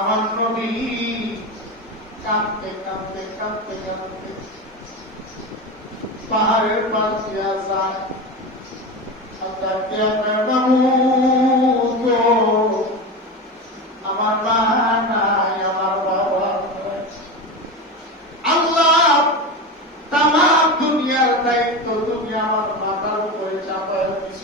আমার নবী কাঁদতে কাঁদতে কাঁদতে কাঁদতে পাহাড়ের পাশ দিয়া যায়। আমার মা নাই, আমার বাবা নাই। আল্লাহ তামাম দুনিয়ার দায়িত্ব তুমি আমার মাথার উপরে চাপায় দিছ।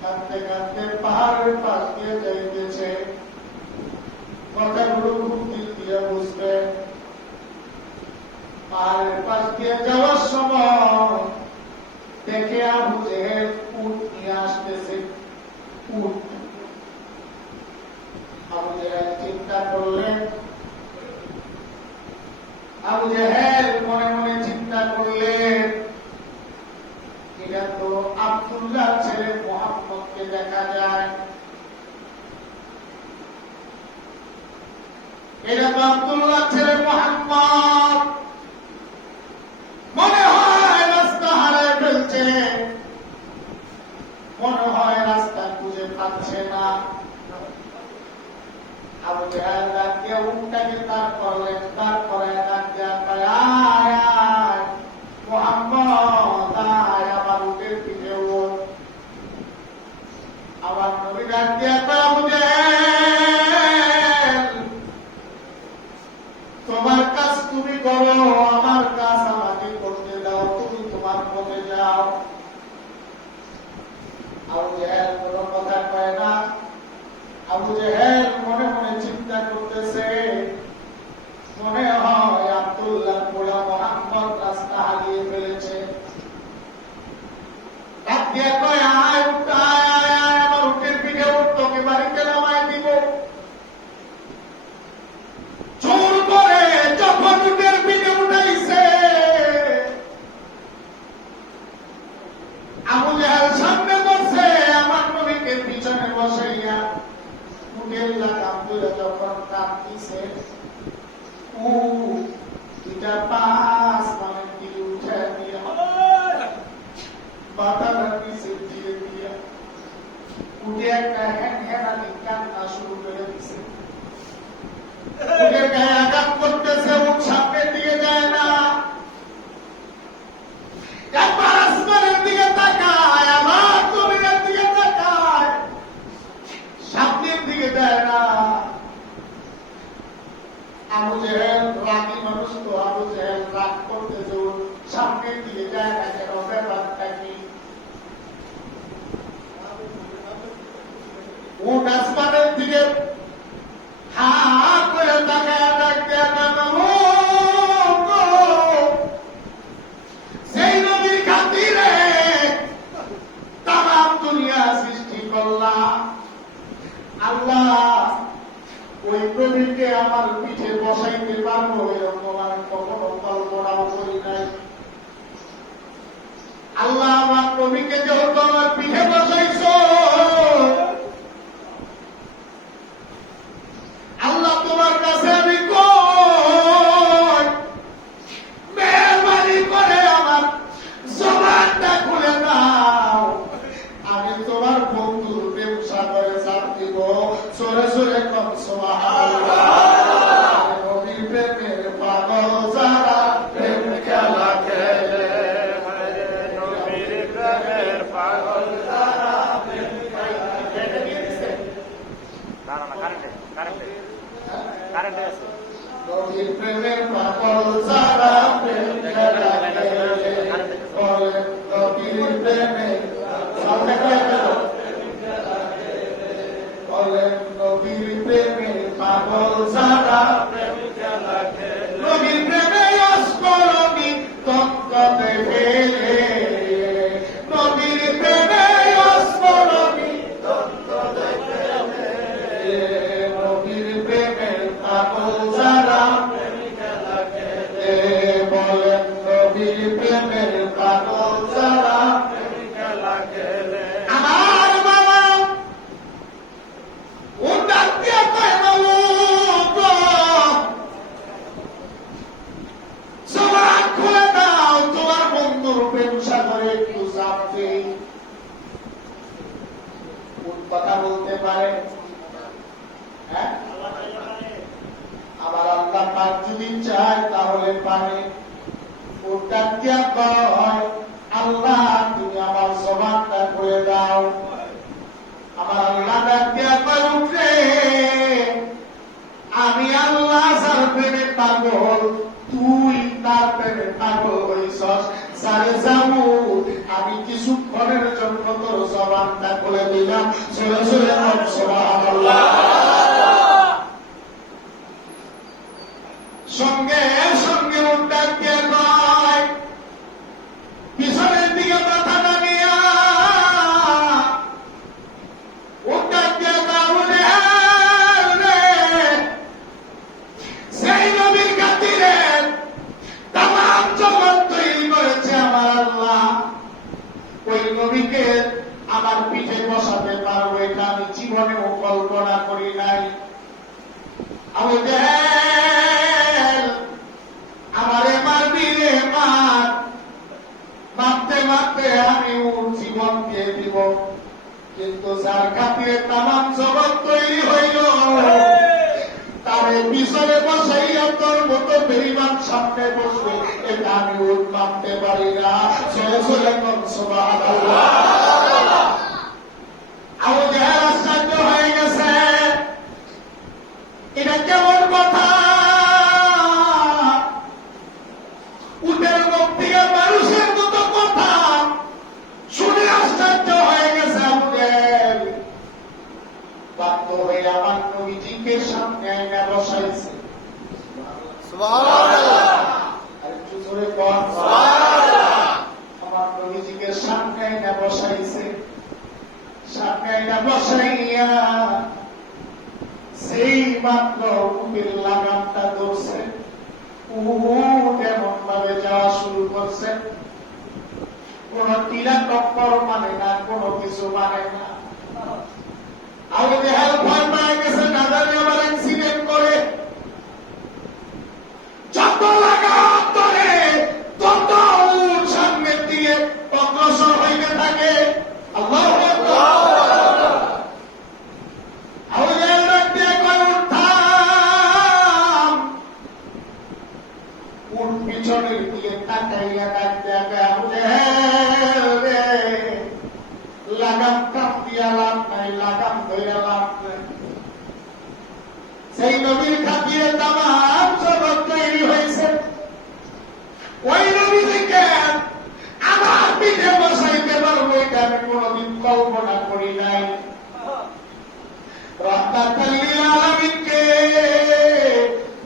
কাঁদতে কাঁদতে পাহাড়ের পাশ দিয়ে যাইতেছে। কথাগুলো খুব দিল দিয়ে বুঝবে। পাহাড়ের পাশ দিয়ে যাওয়ার সময় দেখে আবু জেহেল উট নিয়ে আসতেছে। উট আবু জেহেল চিন্তা করলেন, আবু জেহেল মনে মনে চিন্তা করলেন, এটা তো আব্দুল্লাহ ছেলে মুহাম্মদকে দেখা যায়। এটা তো আব্দুল্লাহ ছেলে মুহাম্মদ, মনে হয় রাস্তা হারায় ফেলছে, মনে হয় রাস্তা খুঁজে পাচ্ছে না। আবু জেহেল ডাক দিয়ে উটটাকে তার করলেন, তারপরে ডাক দিয়া কয়, আয় আয় মুহাম্মদ, আয় আমার উটের পিঠে ওঠ। আমার নবী ডাক দিয়া কয়, আবু জেহেল তোমার কাজ তুমি করো, আমার কাজ আমাকে করতে দাও, তুমি তোমার পথে যাও। আবু জেহেল কোনো কথা কয় না। আবু জেহেল মনে মনে চিন্তা করতেছে, মনে হয় আব্দুল্লাহ পোলা মুহাম্মদ রাস্তা হারিয়ে ফেলেছে। ডাক দিয়া কয়, আয় উঠ, আয় আয় আয় আমার উটের পিঠে উঠ, তোকে বাড়িতে নামায় দিব। জোর করে যখন উটের পিঠে উঠাইছে, আবু জেহেল সামনে বসে, আমার নবীকে পিছনে বসাইয়া উটের লাগাম ধরে যখন কাঁদতেছে, এটা 5 মাইল দিয়ে উঠে দিয়া মাথাটা নিচে দিয়ে দিয়া উঠে একটা হ্যাঁ কান্না শুরু করে দিছে। উঠে গায়ে আঘাত করতেছে, উঠ সামনের দিকে যায় না, একবার আসমানের দিকে তাকায়, আবার জমিনের দিকে তাকায়, সামনের দিকে যায় না। আবু জেহেল রাগী মানুষ তো, আবু জেহেল রাগ করতেছে, সামনের দিকে যায় না কেন, ব্যাপারটা কি? উট আসমানের দিকে হাত করে তাকায়, ডাক দেয়া সেই নবীর খাতিরে তামাম দুনিয়া সৃষ্টি করলাম, আল্লাহ ওই নবীকে আমার পিঠে বসাইতে পারবো এরকম আমি কখনো কল্পনাও করি নাই। আল্লাহ আমার নবীকে যেহেতু আমার পিঠে বসাইছ, আল্লাহ তোমার কাছে আমি কই, মেহরবানি করে আমার জবানটা খুলে দাও, আমি তোমার বন্ধুর প্রেম সাগরে ঝাঁপ দিব। সরে সরে কম সুবহানাল্লাহ। নবীর প্রেমের পাগল যারা প্রেম খেলা খেলে, নবীর প্রেমের পাগল যারা প্রেম খেলা খেলে। নবীর প্রেমের পাগল যারা প্রেম খেলা খেলে, নবীর প্রেমের নবীর প্রেমের পাগল যারা প্রেম খেলা খেলে, নবীর প্রেমে অস্করণী তত্ত্বতে ফেলে, নবীর প্রেমে অস্করণী তত্ত্বতে ফেলে, নবীর প্রেমের পাগল যারা প্রেম খেলা খেলে, বলেন নবীর প্রেমের পাগল যারা প্রেম খেলা খেলে। আমার বাবা উন্নত দিয়ে কয় সবার খুলে দাও, তোমার বন্ধুর প্রেম সাগরে একটু চাপতে। কথা বলতে পারে, যদি চায় তাহলে পারে। ওটা কে কয়, আল্লাহ তুমি আমার জবানটা করে দাও। আমার আল্লাহ ডাকিয়া কয়, উঠে আমি আল্লাহ যার প্রেমে পাগল, তুই তার প্রেমে পাগল হইছস। সারে যাবো আমি কিছুক্ষণের জন্য তোর জবানটা খুলে দিলাম। জোরে জোরে সুবহানাল্লাহ। সঙ্গে সঙ্গে উঠটা কে কয়, পিছনের দিকে মাথা নামিয়া উঠটা কে কাউরে সেই নবীর খাতিরে তামাম জগৎ তৈরি করেছে আমার আল্লাহ। ওই নবীকে আমার পিঠে বসাতে পারবো এটা আমি জীবনেও কল্পনা করি নাই। আমি আমারে মারবি রে মার, মারতে মারতে আমি ওর জীবন দিয়ে দিব, কিন্তু যার খাতিরে তামাম জগৎ তৈরি হইল তারে পিছনে বসাইয়া তোর মতো বেঈমান সামনে বসবে, এটা আমি ওর মানতে পারি না। চলে চলে সুবহানাল্লাহ। আবু জাহেল আশ্চর্য হয়ে গেছে, এটা কেমন কথা? উটের মুখ থেকে মানুষের মতো কথা শুনে আশ্চর্য হয়ে গেছে আবু জাহেল। বাধ্য হয়ে আমার নবীজিকে সামনে এনে বসাইছে। সুবহানাল্লাহ। আরেকটু জোরে বল সুবহানাল্লাহ। আমার নবীজিকে সামনে এনে বসাইছে। সামনে এনে বসাইয়া সেই মাত্র উটের লাগামটা ধরছে, উট এমন ভাবে যাওয়া শুরু করছে, কোন টিলা টক্কর মানে না, কোনো কিছু মানে না। আবু জাহেল ভয় পেয়ে গেছে, না জানি আবার অ্যাক্সিডেন্ট করে। যত লাগাম ধরে তত উট সামনের দিকে অগ্রসর হইতে থাকে। আল্লাহু আকবার। আবু জাহেল ডাক দিয়ে কয়, উঠ থাম। উট পিছনের দিকে তাকাইয়া ডাক দিয়ে কয়, আবু জাহেল রে, লাগাম কাপ দিয়া লাভ নাই, লাগাম ধইয়া লাভ নাই। সেই নবীর খাতিরে তামাম জগৎ তৈরি হয়েছে। ওই নবী থেকে আমার পিঠে বসাইতে পারবো এটা আমি কোনদিন কল্পনা করি নাই। রাহমাতাল লিল আলামিনকে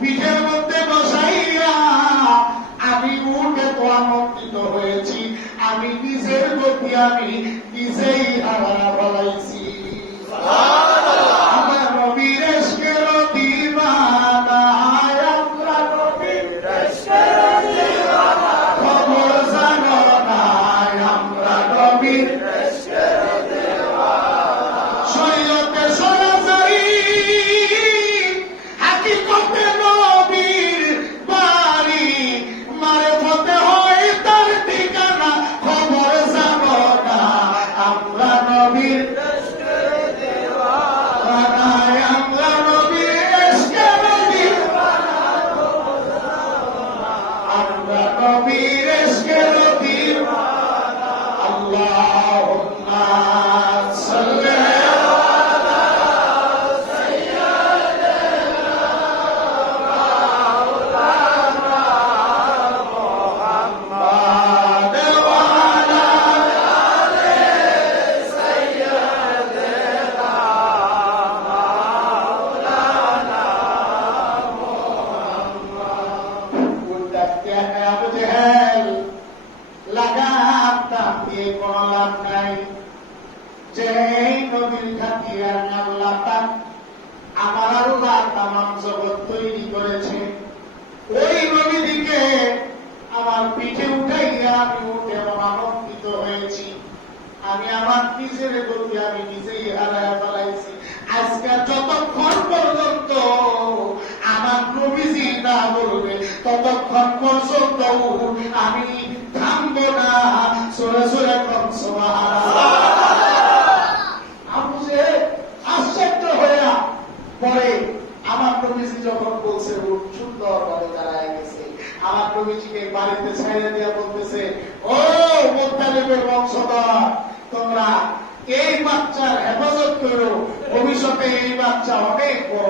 পিঠের মধ্যে বসাইয়া আমি উঠে তো আনন্দিত হয়েছি, আমি নিজের গতি আমি নিজেই হারা ফলাইছি। আমার নবীর ইশকের দিওয়ানা, আমরা নবীর ইশকের দিওয়ানা, খবর জানো না আমরা নবীর ইশকের দিওয়ানা। শরীয়তে সরাসরি হাকিকতে নবীর বাড়ি, মারফতে হয় তার ঠিকানা, খবর জানো না আমরা নবীর ইশকের দিওয়ানা, আমরা নবীর ইশকের দিওয়ানা, আমরা নবীর ইশকের দিওয়ানা। আল্লাহুম্মা সাল্লি আলা সাইয়্যিদিনা মাওলানা মুহাম্মাদ ওয়া আলা আলি সাইয়্যিদিনা মাওলানা মুহাম্মাদ। উল্টা কে আবু জাহেল, লাগাম টান দিয়ে কোনো লাভ নাই। যে নবীর খাতিরে আল্লাহ পাক আমার আল্লাহ তামাম জগৎ তৈরি করেছে, ওই নবীদিকে আমার পিঠে উঠাইয়া আমি উঠে আনন্দিত হয়েছি। আমি আমার নিজের গতি আমি নিজেই হারায় ফেলাইছি। আজকে যতক্ষণ পর্যন্ত আমার নবীজি না বলবে ততক্ষণ পর্যন্ত আমি থামবো না। সরে সরে সুবহানাল্লাহ। আবু জাহেল আশ্চর্য হইয়া পরে আমার নবী নবীজি যখন বলছে উট সুন্দর ভাবে দাঁড়ায় গেছে, আমার নবীজিকে বাড়িতে ছেড়ে দিয়া বলতেছে, ও মুত্তালিবের বংশধর, তোমরা এই বাচ্চার হেফাজত করো, ভবিষ্যতে এই বাচ্চা অনেক বড়